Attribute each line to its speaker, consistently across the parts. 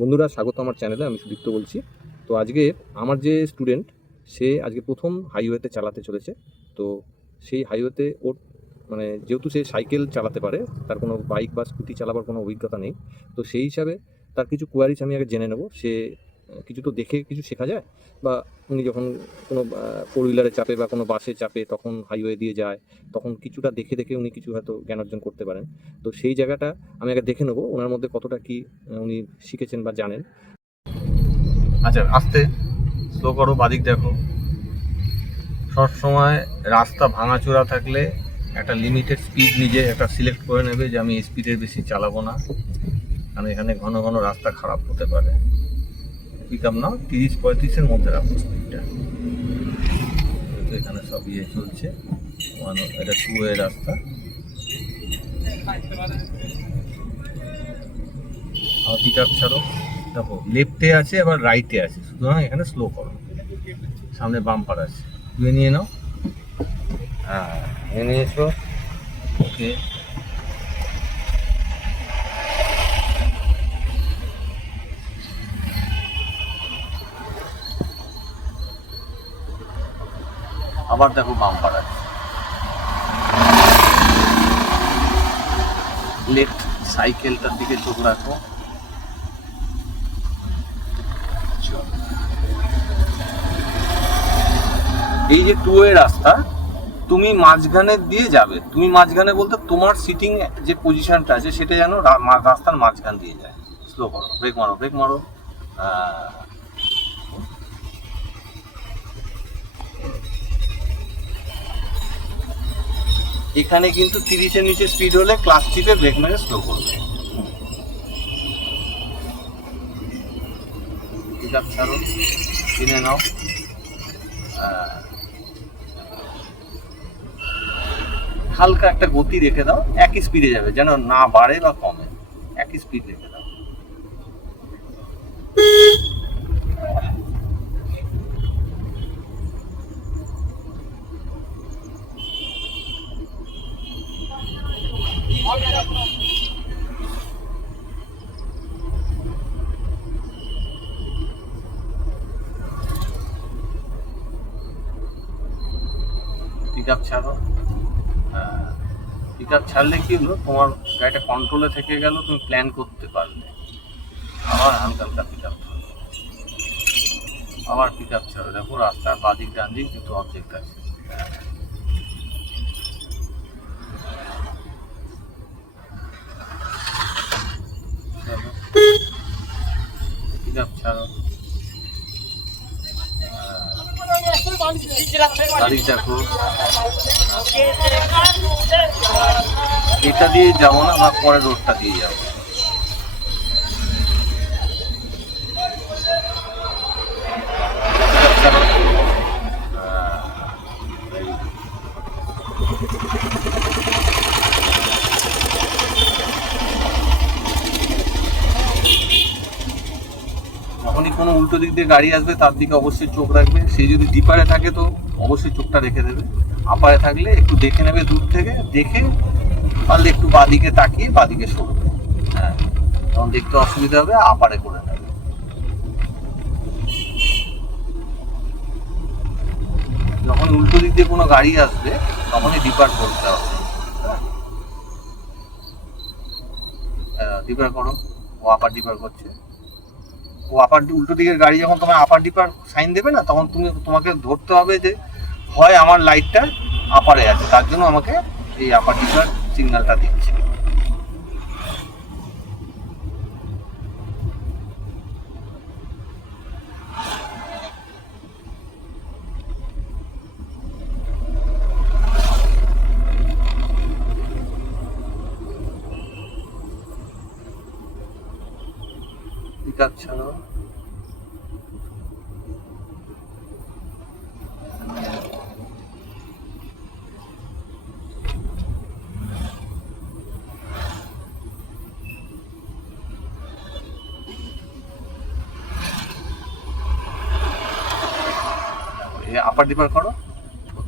Speaker 1: বন্ধুরা, স্বাগত আমার চ্যানেলে, আমি সুদীপ্ত বলছি। তো আজকে আমার যে স্টুডেন্ট সে আজকে প্রথম হাইওয়েতে চালাতে চলেছে। তো সেই হাইওয়েতে ওর মানে যেহেতু সে সাইকেল চালাতে পারে, তার কোনো বাইক বা স্কুটি চালাবার কোনো অভিজ্ঞতা নেই। তো সেই হিসাবে তার কিছু কোয়ারিজ আমি আগে জেনে নেব। সে কিছু তো দেখে কিছু শেখা যায়? বা উনি যখন কোনো ফোর হুইলারে চাপে বা কোনো বাসে চাপে তখন হাইওয়ে দিয়ে যায়, তখন কিছুটা দেখে দেখে উনি কিছু হয়তো জ্ঞান অর্জন করতে পারেন। তো সেই জায়গাটা আমি আগে দেখে নেব, ওনার মধ্যে কতটা কি উনি শিখেছেন বা জানেন।
Speaker 2: আচ্ছা আস্তে স্লো করো, বাদিক দেখো। সব সময় রাস্তা ভাঙাচোরা থাকলে একটা লিমিটেড স্পিড নিজে একটা সিলেক্ট করে নেবে যে আমি স্পিডের বেশি চালাবো না। কারণ এখানে ঘন ঘন রাস্তা খারাপ হতে পারে। পিক আপ নাও তিরিশ পঁয়ত্রিশের মধ্যে রাখো স্পিডটা এখানে সব ইয়ে চলছে। মানে এটা টু ওয়ে রাস্তা। পিক আপ ছাড়ো। দেখো লেফটে আছে আবার রাইটে আছে। সুতরাং এখানে স্লো করো। সামনে বাম্পার আছে। তুলে নিয়ে নাও। হ্যাঁ। নিয়ে নিয়েছো। ওকে আবার দেখো বাম্পার আছে লেফট সাইকেলটার দিকে চোখ রাখো। এই যে টু ওয়ে রাস্তা, তুমি মাঝখানে দিয়ে যাবে। তুমি মাঝখানে বলতে তোমার সিটিং যে পজিশনটা আছে, সেটা যেন রাস্তার মাঝখান দিয়ে যায়। স্লো করো ব্রেক মারো ব্রেক মারো। এখানে কিন্তু তিরিশের নিচে স্পিড হলে ক্লাস টিপে ব্রেক মেরে স্লো করবে। কিনে নাও। হালকা একটা গতি রেখে দাও, একই স্পিডে যাবে, যেন না বাড়ে বা কমে। একই স্পিড রেখে দাও পিক আপ ছাড়ো আপ ছাড়লে কি হলো? তোমার গাড়িটা কন্ট্রোলে থেকে গেল, তুমি প্ল্যান করতে পারলে। আবার হালকা হালকা পিক আপ আবার পিক আপ ছাড়ো দেখো, রাস্তার বাদিক ডান দিক কিন্তু অবজেক্ট আছে। পিক আপ ছাড়ো। বাদিক দেখো। এটা দিয়ে যাব না বা পরের রোডটা দিয়ে যাব। কোনো উল্টো দিক দিয়ে গাড়ি আসবে, তার দিকে অবশ্যই চোখ রাখবে। সে যদি ডিপারে থাকে তো অবশ্যই চোখটা রেখে দেবে। আপারে থাকলে একটু দেখে নেবে দূর থেকে, দেখে পারলে একটু বাদিকে তাকিয়ে বাদিকে সরবে হ্যাঁ তখন দেখতে অসুবিধা হবে, আপারে করে নেবে। যখন উল্টো দিক দিয়ে কোনো গাড়ি আসবে, তখনই ডিপার করতে হবে। ডিপার করো। ও আপার ডিপার করছে। ও আপার উল্টো দিকের গাড়ি যখন তোমার আপার ডিপার সাইন দেবে না, তখন তুমি তোমাকে ধরতে হবে যে হয় আমার লাইটটা আপারে আছে, তার জন্য আমাকে এই আপার ডিপার সিগন্যালটা দিচ্ছে। ঠিক আছে ছাড়ো আপার ডিপার করো,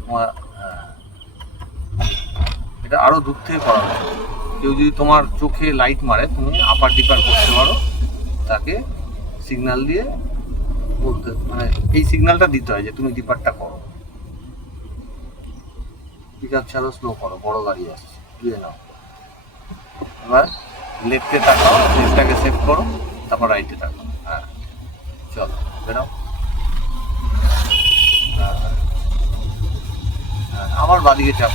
Speaker 2: তোমার। এটা আরও দূর থেকে করা হয় কেউ যদি তোমার চোখে লাইট মারে, তুমি আপার ডিপার করতে পারো, তাকে সিগন্যাল দিয়ে বলতে মানে এই সিগন্যালটা দিতে হয় যে তুমি ডিপারটা করো। পিক আপ ছাড়ো স্লো করো, বড় গাড়ি আসছে দিয়ে নাও। এবার লেফটে তাকাও লেফটটাকে সেভ করো, তারপর রাইটে তাকাও। হ্যাঁ চলো বেরাও আবার বাদিকে চাপ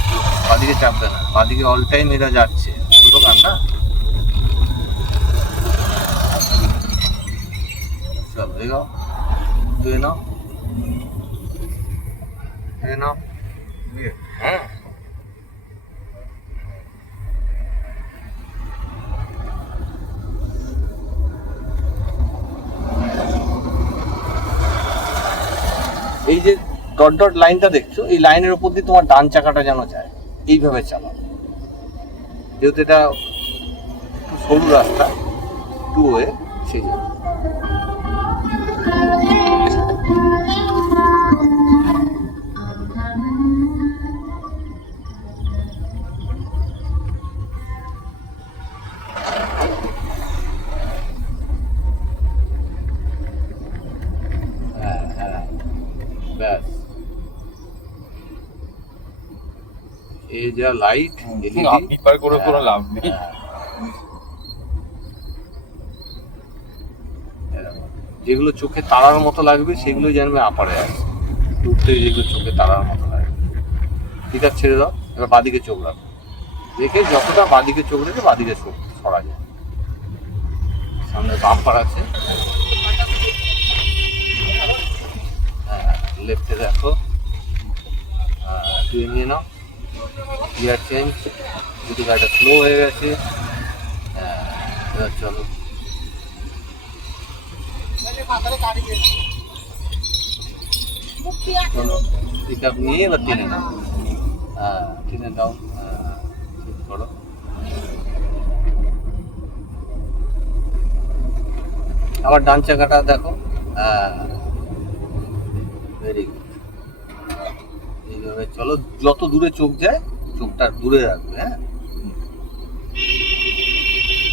Speaker 2: বাদিকে চাপবে না। বাদিকে অল টাইম এরা যাচ্ছে। অন্ধকার না? নাও। হ্যাঁ। এই যে ডট ডট লাইনটা দেখছ, এই লাইনের উপর দিয়ে তোমার ডান চাকাটা যেন যায়, এইভাবে চালাও। যেহেতু এটা সরু রাস্তা টু ওয়ে সেই জন্য। যা লাইট
Speaker 3: বিপার করে কোনো লাভ নেই।
Speaker 2: যেগুলো চোখে তারার মতো লাগবে সেগুলো জানবে আপারে আছে দূর যেগুলো চোখে তারার মতো লাগবে ঠিক আছে ছেড়ে দাও। এবার বাদিকে চোখ রাখো। দেখে যতটা বাদিকে চোখ রেখে বাদিকে চোখ সরা যায়। সামনে বাম্পার আছে। হ্যাঁ লেফটে দেখো। টুয়ে নিয়ে নাও। গিয়ার চেঞ্জ যদি গাড়িটা স্লো হয়ে গেছে এবার চলো নিয়ে এবার টেনে নাও হ্যাঁ দাও হ্যাঁ ঠিক আবার ডান চাকাটা দেখো হ্যাঁ ভেরি গুড এইভাবে চলো যত দূরে চোখ যায় চোখটা দূরে রাখবে হ্যাঁ?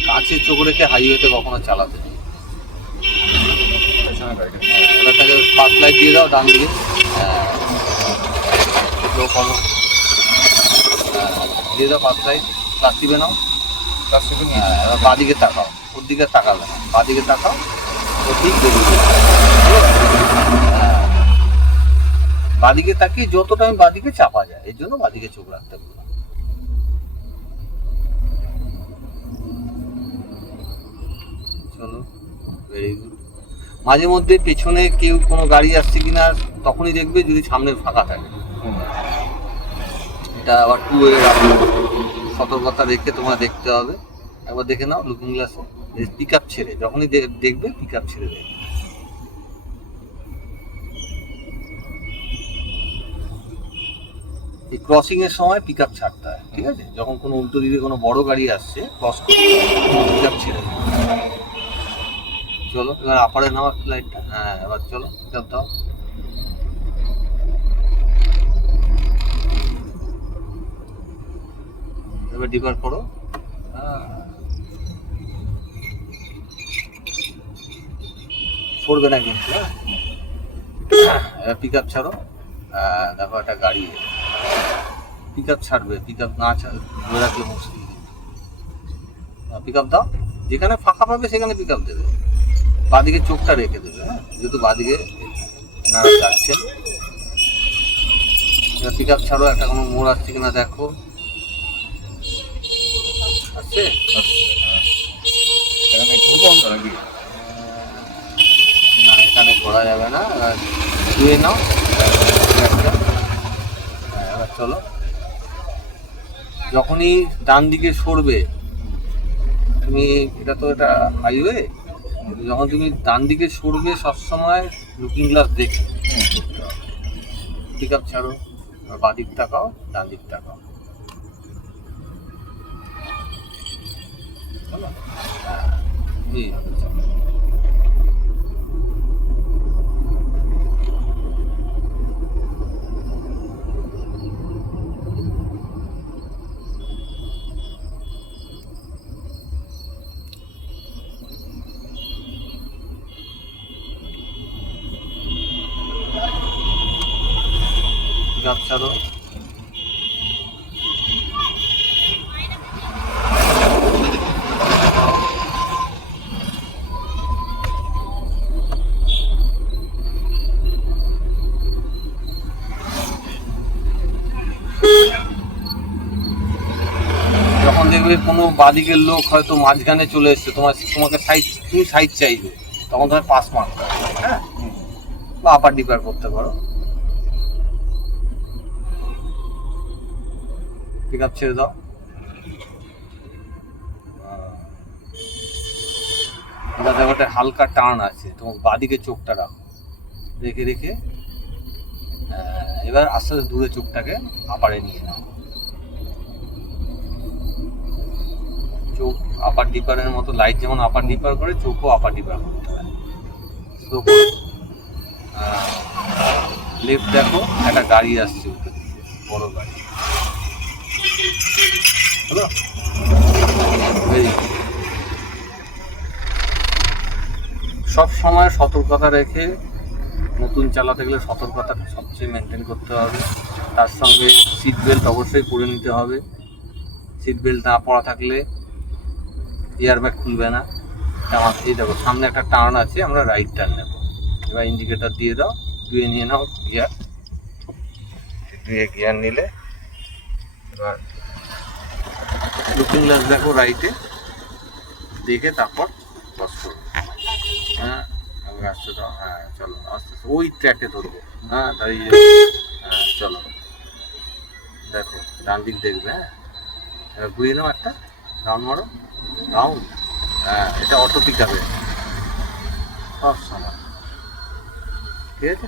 Speaker 2: কাছে চোখ রেখে হাইওয়েতে কখনো চালাতে নেই। হ্যাঁ, তাকে ফার্স্ট লাইট দিয়ে দাও ডান দিকে। হ্যাঁ। করো হ্যাঁ দিয়ে দাও ফার্স্ট লাইট ক্লাস টিপে নাও।
Speaker 3: সাথে নিয়ে
Speaker 2: হ্যাঁ তাকাও। ওর দিকে তাকালে বাদিকে তাকাও ও ঠিক বেরিয়ে বাদিকে তাকিয়ে যত টাইম বাদিকে চাপা যায় এর জন্য বাদিকে চোখ রাখতে বললাম চলো ভেরি গুড মাঝে মধ্যে পেছনে কেউ কোনো গাড়ি আসছে কিনা তখনই দেখবে যদি সামনে ফাঁকা থাকে। এটা আবার টু এর সতর্কতা রেখে তোমার দেখতে হবে। একবার দেখে নাও লুকিং গ্লাসে। পিক আপ ছেড়ে যখনই দেখবে পিক আপ ছেড়ে দেবে। এই ক্রসিং এর সময় পিক আপ ছাড়তে হয়, ঠিক আছে? যখন কোনো উল্টো দিকে কোনো বড় গাড়ি আসছে ক্রস করতে পিক আপ ছেড়ে চলো, এবার আপারে নাও লাইটটা হ্যাঁ এবার চলো পিক আপ দাও। এবার ডিপার করো। সরবে না কিন্তু হ্যাঁ? এবার পিক আপ ছাড়ো দেখো একটা গাড়ি। পিক আপ ছাড়বে পিক আপ না ধরে রাখলে মুশকিল পিক আপ দাও। যেখানে ফাঁকা পাবে সেখানে পিক আপ দেবে। বাদিকে চোখটা রেখে দেবে হ্যাঁ? যেহেতু বাদিকে এনারা যাচ্ছেন। পিক আপ ছাড়ো একটা কোনো মোড় আসছে কিনা দেখো। আসছে
Speaker 3: এখানে ঘুরবো নাকি
Speaker 2: না এখানে ঘোরা যাবে না। ধুয়ে নাও। হ্যাঁ, চলো। যখনই ডান দিকে সরবে, তুমি এটা তো এটা হাইওয়ে যখন তুমি ডান দিকে সরবে সবসময় লুকিং গ্লাস দেখে পিক আপ ছাড়ো, বাঁ দিক তাকাও ডান দিক তাকাও চলো। ছাড়ো যখন দেখবে কোনো বাদিকের লোক হয়তো মাঝখানে চলে এসছে, তোমার তোমাকে সাইড তুমি সাইড চাইবে, তখন তোমার পাস মার্ক হ্যাঁ? বা আপার ডিপার করতে পারো। পিক আপ ছেড়ে দাও। দেখো হালকা টার্ন আছে তোমার বাদিকে চোখটা রাখো। রেখে রেখে এবার আস্তে আস্তে দূরে চোখটাকে আপারে নিয়ে নাও। চোখ আপার ডিপারের মতো লাইট যেমন আপার ডিপার করে, চোখও আপার ডিপার করতে হয় লেফট দেখো, একটা গাড়ি আসছে বড় গাড়ি. সব সময় সতর্কতা রেখে নতুন চালাতে গেলে সতর্কতাটা সবচেয়ে মেনটেন করতে হবে। তার সঙ্গে সিট বেল্ট অবশ্যই পরে নিতে হবে। সিট বেল্ট না পরা থাকলে এয়ার ব্যাগ খুলবে না। আমার এই দেখো, সামনে একটা টার্ন আছে, আমরা রাইট টার্ন নেব। এবার ইন্ডিকেটার দিয়ে দাও দুয়ে নিয়ে নাও গিয়ার দুয়ে গিয়ার নিলে এবার লুকিং গ্লাস দেখো রাইটে দেখে তারপর ক্রস করো। হ্যাঁ আসতে দাও হ্যাঁ চলো আস্তে আস্তে ওই ট্র্যাকে ধরবো। হ্যাঁ দাঁড়িয়ে হ্যাঁ চলো। দেখো, ডান দিক দেখবে হ্যাঁ। ঘুরিয়ে নাও একটা। রাউন্ড মারো। রাউন্ড হ্যাঁ এটা অটো পিক আপে সব সময়। ঠিক আছে?